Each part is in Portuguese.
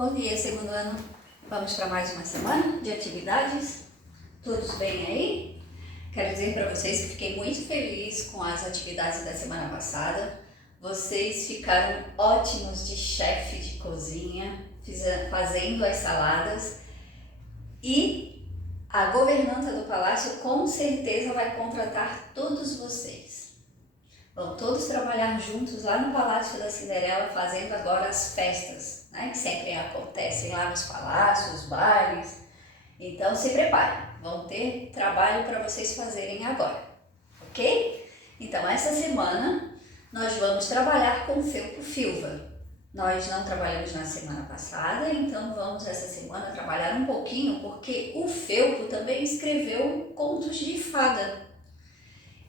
Bom dia, segundo ano. Vamos para mais uma semana de atividades. Todos bem aí? Quero dizer para vocês que fiquei muito feliz com as atividades da semana passada. Vocês ficaram ótimos de chefe de cozinha, fazendo as saladas, e a governanta do palácio com certeza vai contratar todos vocês. Vão todos trabalhar juntos lá no Palácio da Cinderela, fazendo agora as festas, né, que sempre acontecem lá nos palácios, bailes. Então se preparem, vão ter trabalho para vocês fazerem agora, ok? Então essa semana nós vamos trabalhar com o felpo Filva. Nós não trabalhamos na semana passada, então vamos essa semana trabalhar um pouquinho, porque o felpo também escreveu contos de fada.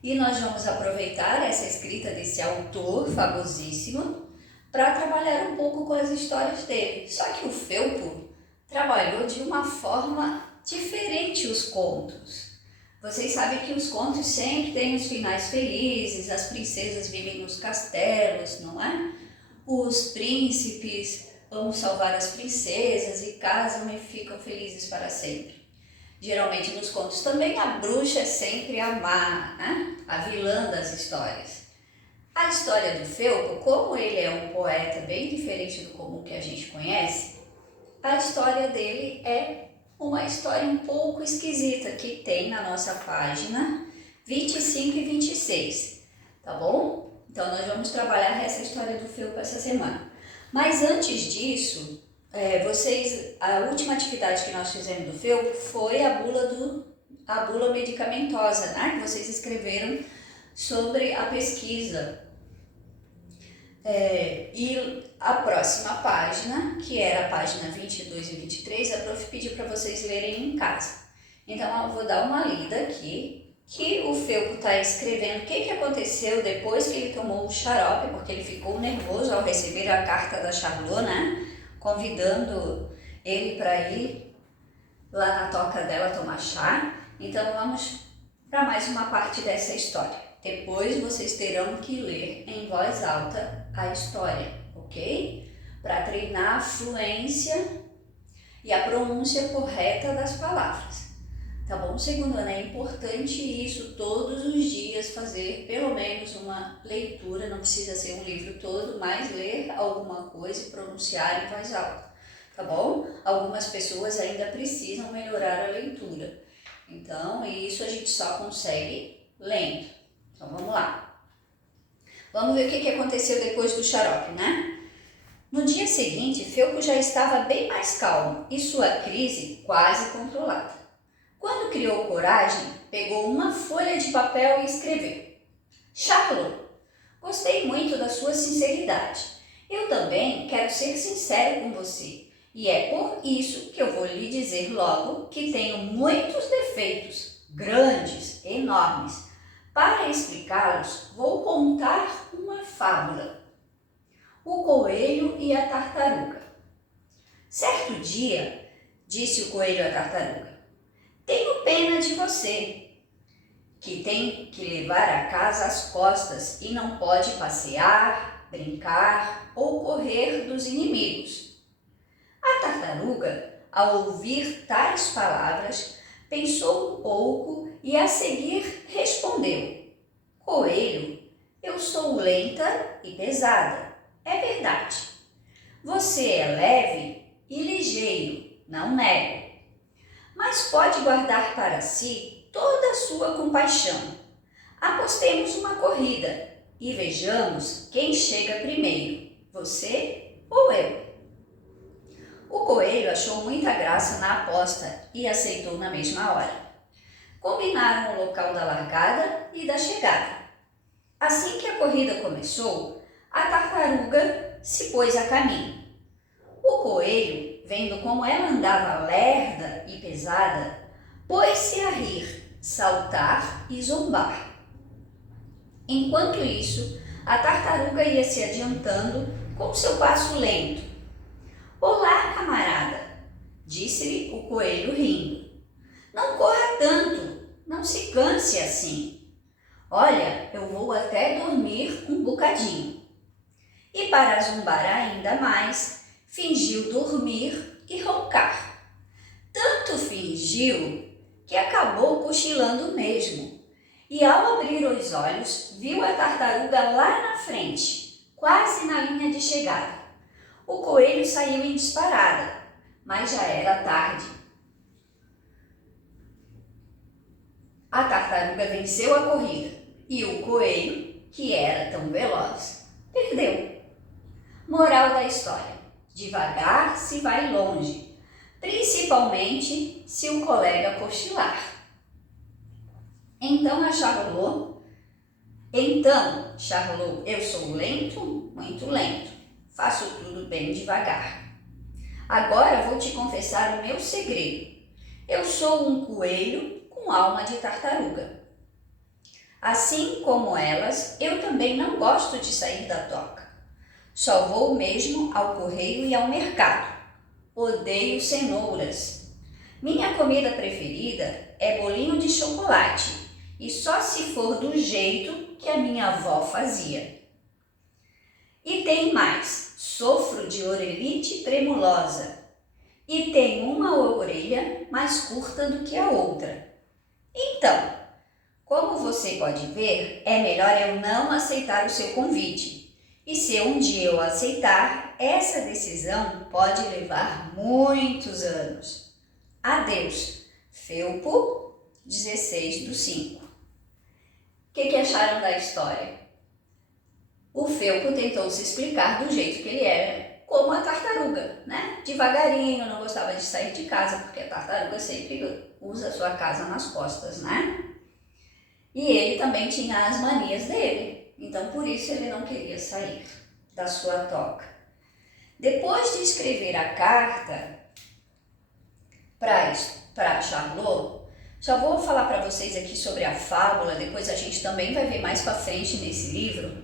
E nós vamos aproveitar essa escrita desse autor famosíssimo para trabalhar um pouco com as histórias dele. Só que o felpo trabalhou de uma forma diferente os contos. Vocês sabem que os contos sempre têm os finais felizes, as princesas vivem nos castelos, não é? Os príncipes vão salvar as princesas e casam e ficam felizes para sempre. Geralmente nos contos também a bruxa é sempre a má, né? A vilã das histórias. A história do felpo, como ele é um poeta bem diferente do comum que a gente conhece, a história dele é uma história um pouco esquisita que tem na nossa página 25 e 26, tá bom? Então nós vamos trabalhar essa história do felpo essa semana. Mas antes disso, a última atividade que nós fizemos do felpo foi a bula medicamentosa, né? Que vocês escreveram sobre a pesquisa. E a próxima página, que era a página 22 e 23, a prof pediu para vocês lerem em casa. Então eu vou dar uma lida aqui, que o felpo está escrevendo o que aconteceu depois que ele tomou o xarope, porque ele ficou nervoso ao receber a carta da Charlot, né? Convidando ele para ir lá na toca dela tomar chá. Então vamos para mais uma parte dessa história. Depois vocês terão que ler em voz alta a história, ok? Para treinar a fluência e a pronúncia correta das palavras. Tá bom? Segundo ano, é importante isso todos os dias, fazer pelo menos uma leitura, não precisa ser um livro todo, mas ler alguma coisa e pronunciar em voz alta, tá bom? Algumas pessoas ainda precisam melhorar a leitura, então isso a gente só consegue lendo. Então vamos lá. Vamos ver o que aconteceu depois do xarope, né? No dia seguinte, felpo já estava bem mais calmo e sua crise quase controlada. Quando criou coragem, pegou uma folha de papel e escreveu: Charlot, gostei muito da sua sinceridade. Eu também quero ser sincero com você. E é por isso que eu vou lhe dizer logo que tenho muitos defeitos, grandes, enormes. Para explicá-los, vou contar uma fábula. O coelho e a tartaruga. Certo dia, disse o coelho à tartaruga, tenho pena de você, que tem que levar a casa às costas e não pode passear, brincar ou correr dos inimigos. A tartaruga, ao ouvir tais palavras, pensou um pouco e a seguir respondeu: Coelho, eu sou lenta e pesada, é verdade. Você é leve e ligeiro, não nego. Mas pode guardar para si toda a sua compaixão. Apostemos uma corrida e vejamos quem chega primeiro, você ou eu. O coelho achou muita graça na aposta e aceitou na mesma hora. Combinaram o local da largada e da chegada. Assim que a corrida começou, a tartaruga se pôs a caminho. O coelho, vendo como ela andava lerda e pesada, pôs-se a rir, saltar e zombar. Enquanto isso, a tartaruga ia se adiantando com seu passo lento. Olá, camarada, disse-lhe o coelho rindo. Não corra tanto, não se canse assim. Olha, eu vou até dormir um bocadinho. E para zombar ainda mais, fingiu dormir e roncar. Tanto fingiu que acabou cochilando mesmo. E ao abrir os olhos, viu a tartaruga lá na frente, quase na linha de chegada. O coelho saiu em disparada, mas já era tarde. A tartaruga venceu a corrida e o coelho, que era tão veloz, perdeu. Moral da história: devagar se vai longe, principalmente se o colega cochilar. Então, Charlot, eu sou lento, muito lento, faço tudo bem devagar. Agora vou te confessar o meu segredo. Eu sou um coelho com alma de tartaruga. Assim como elas, eu também não gosto de sair da toca. Só vou mesmo ao correio e ao mercado. Odeio cenouras. Minha comida preferida é bolinho de chocolate. E só se for do jeito que a minha avó fazia. E tem mais, sofro de orelite tremulosa e tenho uma orelha mais curta do que a outra. Então, como você pode ver, é melhor eu não aceitar o seu convite. E se um dia eu aceitar, essa decisão pode levar muitos anos. Adeus. Felpo, 16/5. O que acharam da história? O Felpo tentou se explicar do jeito que ele era, como a tartaruga, né? Devagarinho, não gostava de sair de casa, porque a tartaruga sempre usa a sua casa nas costas, né? E ele também tinha as manias dele, então por isso ele não queria sair da sua toca. Depois de escrever a carta para Charlot, só vou falar para vocês aqui sobre a fábula, depois a gente também vai ver mais para frente nesse livro,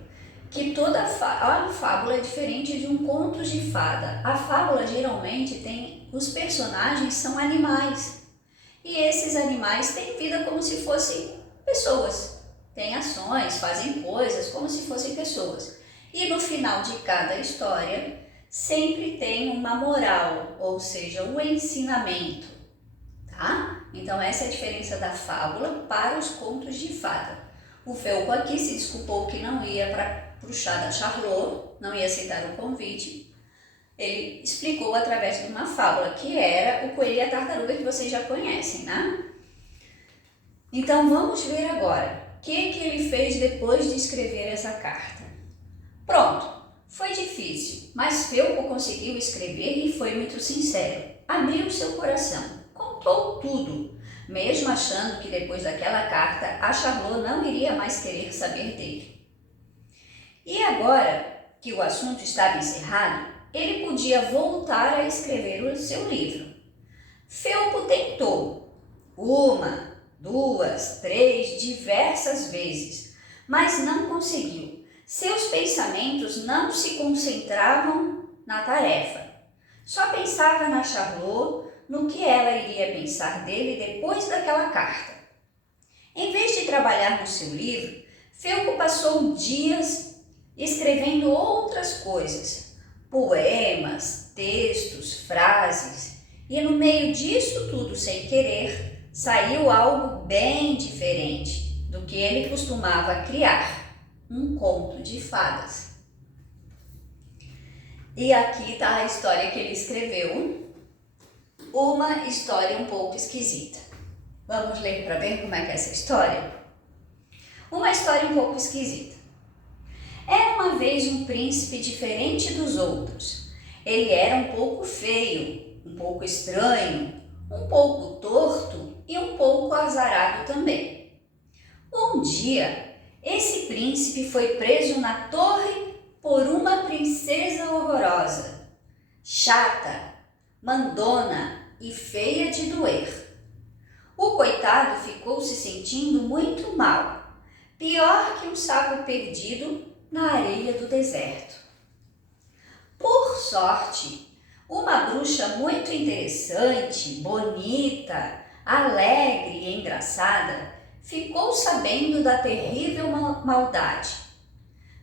que toda a fábula é diferente de um conto de fada. A fábula geralmente os personagens são animais, e esses animais têm vida como se fossem pessoas, têm ações, fazem coisas como se fossem pessoas. E no final de cada história sempre tem uma moral, ou seja, um ensinamento, tá? Então essa é a diferença da fábula para os contos de fada. O Felpo aqui se desculpou que não ia para o chá da Charlot, não ia aceitar o convite. Ele explicou através de uma fábula, que era o coelho e a tartaruga, que vocês já conhecem, né? Então vamos ver agora o que ele fez depois de escrever essa carta. Pronto, foi difícil, mas Felpo conseguiu escrever e foi muito sincero. Abriu seu coração. Contou tudo, mesmo achando que depois daquela carta a Charlot não iria mais querer saber dele. E agora que o assunto estava encerrado, ele podia voltar a escrever o seu livro. Felpo tentou, 1, 2, 3, diversas vezes, mas não conseguiu. Seus pensamentos não se concentravam na tarefa. Só pensava na Charlot, no que ela iria pensar dele depois daquela carta. Em vez de trabalhar no seu livro, Felpo passou dias escrevendo outras coisas, poemas, textos, frases, e no meio disso tudo, sem querer, saiu algo bem diferente do que ele costumava criar, um conto de fadas. E aqui está a história que ele escreveu. Uma história um pouco esquisita. Vamos ler para ver como é que é essa história? Uma história um pouco esquisita. Era uma vez um príncipe diferente dos outros. Ele era um pouco feio, um pouco estranho, um pouco torto e um pouco azarado também. Um dia, esse príncipe foi preso na torre por uma princesa horrorosa, chata, mandona e feia de doer. O coitado ficou se sentindo muito mal, pior que um sapo perdido na areia do deserto. Por sorte, uma bruxa muito interessante, bonita, alegre e engraçada ficou sabendo da terrível maldade.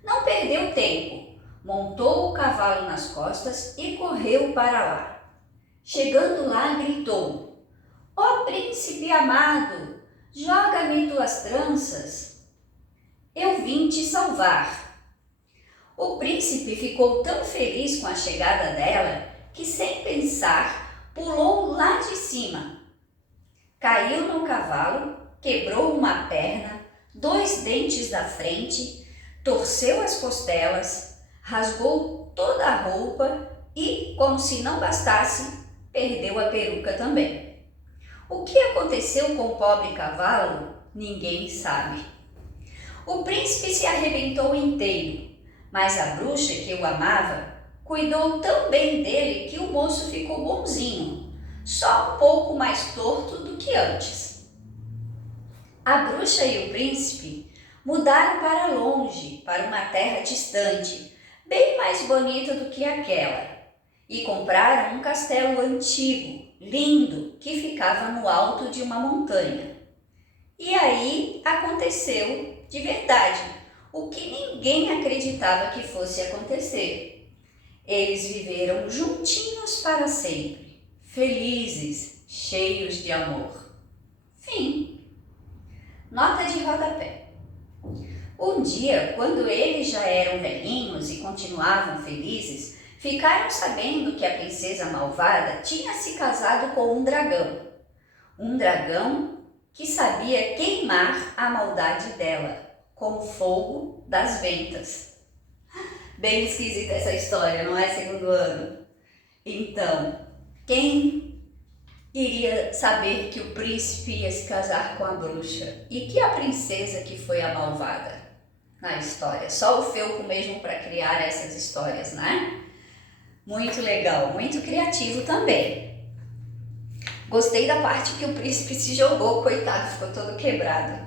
Não perdeu tempo, montou o cavalo nas costas e correu para lá. Chegando lá, gritou: Ó príncipe amado, joga-me tuas tranças. Eu vim te salvar. O príncipe ficou tão feliz com a chegada dela que, sem pensar, pulou lá de cima. Caiu no cavalo, quebrou uma perna, 2 dentes da frente, torceu as costelas, rasgou toda a roupa e, como se não bastasse, perdeu a peruca também. O que aconteceu com o pobre cavalo, ninguém sabe. O príncipe se arrebentou inteiro, mas a bruxa que o amava cuidou tão bem dele que o moço ficou bonzinho, só um pouco mais torto do que antes. A bruxa e o príncipe mudaram para longe, para uma terra distante, bem mais bonita do que aquela, e compraram um castelo antigo, lindo, que ficava no alto de uma montanha. E aí aconteceu de verdade o que ninguém acreditava que fosse acontecer. Eles viveram juntinhos para sempre, felizes, cheios de amor. Fim. Nota de rodapé. Um dia, quando eles já eram velhinhos e continuavam felizes, ficaram sabendo que a princesa malvada tinha se casado com um dragão. Um dragão que sabia queimar a maldade dela com o fogo das ventas. Bem esquisita essa história, não é, segundo ano? Então, quem iria saber que o príncipe ia se casar com a bruxa e que a princesa que foi a malvada na história? Só o Felpo mesmo para criar essas histórias, né? Muito legal, muito criativo também. Gostei da parte que o príncipe se jogou, coitado, ficou todo quebrado.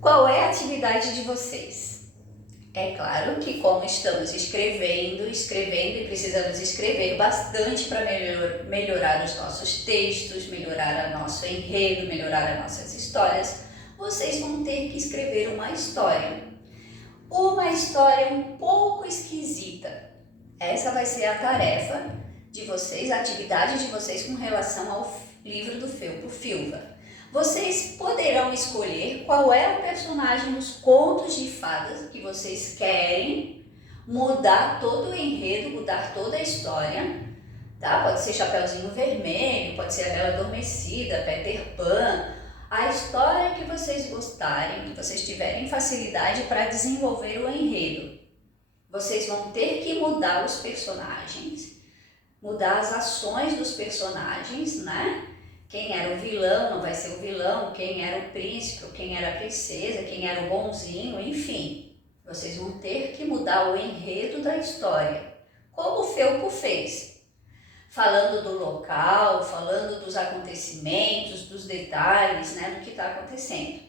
Qual é a atividade de vocês? É claro que como estamos escrevendo e precisamos escrever bastante para melhorar os nossos textos, melhorar o nosso enredo, melhorar as nossas histórias, vocês vão ter que escrever uma história. Uma história um pouco esquisita. Essa vai ser a tarefa de vocês, a atividade de vocês com relação ao livro do Felpo Filva. Vocês poderão escolher qual é o personagem dos contos de fadas que vocês querem mudar todo o enredo, mudar toda a história, tá? Pode ser Chapeuzinho Vermelho, pode ser a Bela Adormecida, Peter Pan, a história que vocês gostarem, que vocês tiverem facilidade para desenvolver o enredo. Vocês vão ter que mudar os personagens, mudar as ações dos personagens, né? Quem era o vilão não vai ser o vilão, quem era o príncipe, quem era a princesa, quem era o bonzinho, enfim. Vocês vão ter que mudar o enredo da história, como o Felpo fez. Falando do local, falando dos acontecimentos, dos detalhes, né, do que está acontecendo.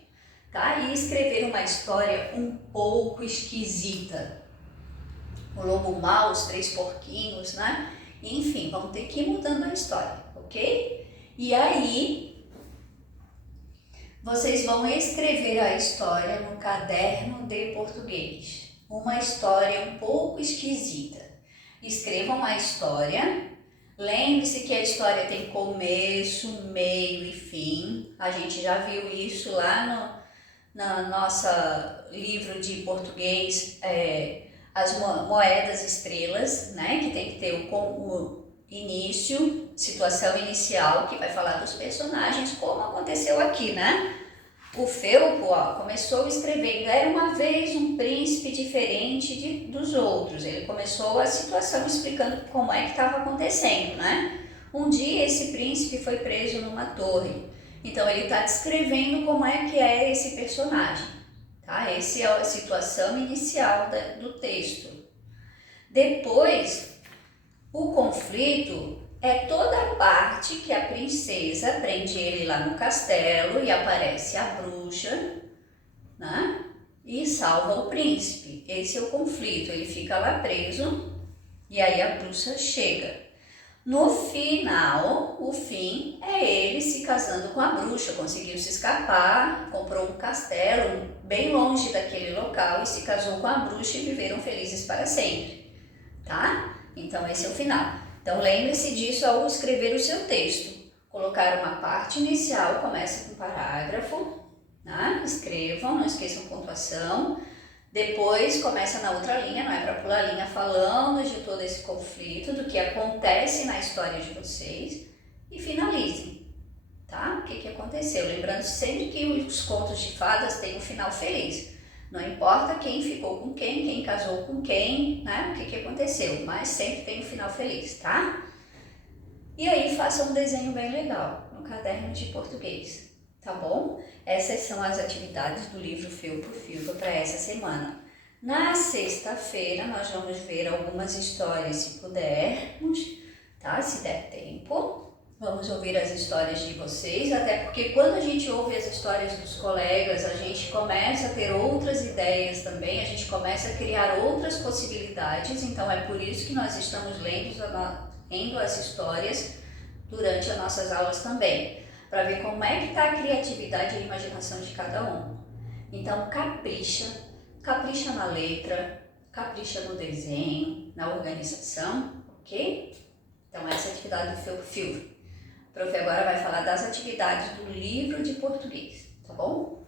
Tá? E escrever uma história um pouco esquisita. O lobo mau, os 3 porquinhos, né? Enfim, vamos ter que ir mudando a história, ok? E aí, vocês vão escrever a história no caderno de português. Uma história um pouco esquisita. Escrevam a história. Lembre-se que a história tem começo, meio e fim. A gente já viu isso lá no nosso livro de português, as moedas estrelas, né? Que tem que ter o início, situação inicial, que vai falar dos personagens, como aconteceu aqui, né? O Felpo, começou escrevendo, era uma vez um príncipe diferente dos outros. Ele começou a situação explicando como é que estava acontecendo, né? Um dia esse príncipe foi preso numa torre. Então ele está descrevendo como é que é esse personagem, tá? Essa é a situação inicial do texto. Depois, o conflito é toda a parte que a princesa prende ele lá no castelo e aparece a bruxa, né? E salva o príncipe. Esse é o conflito, ele fica lá preso e aí a bruxa chega. No final, o fim é ele se casando com a bruxa, conseguiu se escapar, comprou um castelo, bem longe daquele local e se casou com a bruxa e viveram felizes para sempre, tá? Então esse é o final. Então lembre-se disso ao escrever o seu texto. Colocar uma parte inicial, começa com parágrafo, tá? Escrevam, não esqueçam pontuação. Depois começa na outra linha, não é para pular linha, falando de todo esse conflito, do que acontece na história de vocês, e finalizem, tá? O que aconteceu? Lembrando sempre que os contos de fadas têm um final feliz. Não importa quem ficou com quem casou com quem, né? O que aconteceu, mas sempre tem um final feliz, tá? E aí faça um desenho bem legal no caderno de português, tá bom? Essas são as atividades do livro Fio por Fio para essa semana. Na sexta-feira nós vamos ver algumas histórias, se pudermos, tá? Se der tempo. Vamos ouvir as histórias de vocês, até porque quando a gente ouve as histórias dos colegas, a gente começa a ter outras ideias também, a gente começa a criar outras possibilidades, então é por isso que nós estamos lendo as histórias durante as nossas aulas também, para ver como é que está a criatividade e a imaginação de cada um. Então capricha na letra, capricha no desenho, na organização, ok? Então essa é a atividade do Fio. O prof agora vai falar das atividades do livro de português, tá bom?